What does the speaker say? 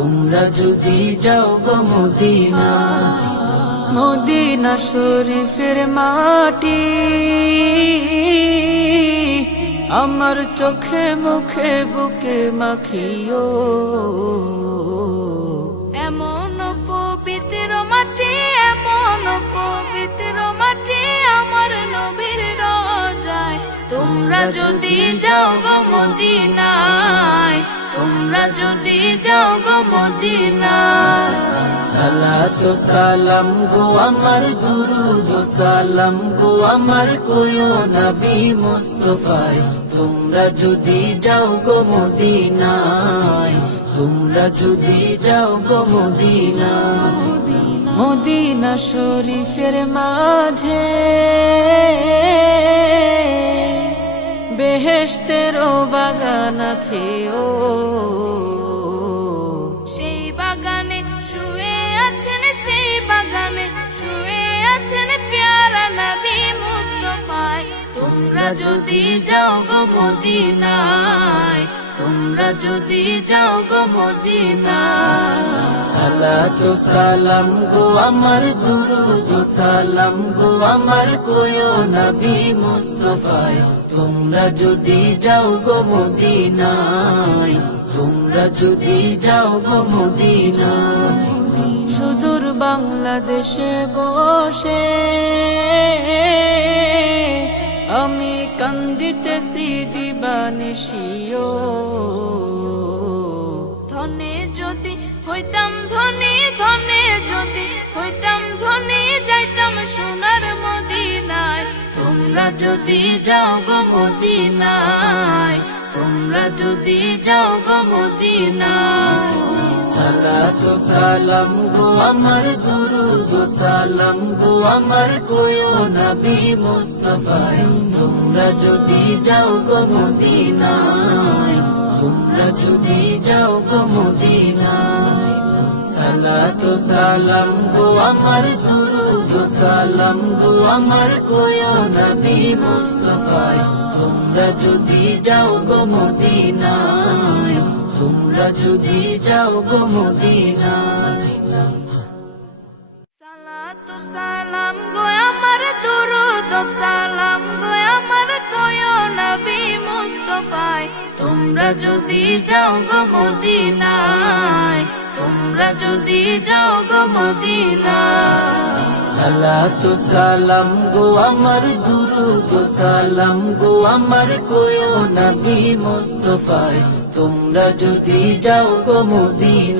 তোমরা যদি যাও গো মদিনা। মদিনা শরীফের মাটি আমার চোখে মুখে বুকে মাখিও। এমন পবিত্র মাটি, এমন পবিত্র মাটি আমার নবীর রোজায়। তোমরা যদি যাও গো মদিনায়, তোমরা যদি যাও গো মদিনায়। সালাত ও সালাম গো আমার, দুরুদ ও সালাম গো আমার, কোয়ো নবী মুস্তাফায়। তোমরা যদি যাও গো মদিনায়, তোমরা যদি যাও গো মদিনায়। মদিনা শরীফের মাঝে বেহেশতেরও বাগান আছে ও। সেই বাগানে শুয়ে আছেন, সেই বাগানে শুয়ে আছেন প্যারা নবী মুস্তাফায়। তোমরা যদি যাও গো মদিনায়, তোমরা যদি যাও গো মদিনায়। সালাত ও সালাম গো আমার, দুরুদ ও সালাম গো আমার, কোয়ো নবী মুস্তাফায়। তোমরা যদি যাও গো মদিনায়, তোমরা যদি যাও গো মদিনায়। সুদূর বাংলাদেশে বসে আমি কান্দিতেছি দিবানিশিও। ধনে যদি হইতাম ধনী, ধনে যদি হইতাম ধনী, যাইতাম সোনার মদিনায়। তোমরা যদি যাও গো মদিনায়, তোমরা যদি যাও গো মদিনায়। সালাত ও সালাম গো আমার, দুরুদ ও সালাম গো আমার, কোয়ো নবী মুস্তাফায়। তোমরা যদি যাও গো মদিনায়, তোমরা যদি যাও গো মদিনায়। সালাত ও সালাম গো আমার, দুরুদ ও সালাম গো আমার, কোয়ো নবী মুস্তাফায়। তোমরা যদি যাও গো মদিনায়, তোমরা যদি যাও গো মদিনায়। সালাত ও সালাম গো আমার, দুরুদ ও সালাম গো আমার, কোয়ো নবী মুস্তাফায়। তোমরা যদি যাও গো মদিনায়, তোমরা যদি যাও গো মদিনায়। সালাত ও সালাম গো আমার, দুরুদ ও সালাম গো আমার, কোয়ো নবী মুস্তাফায়। তোমরা যদি যাও গো মদিনায়।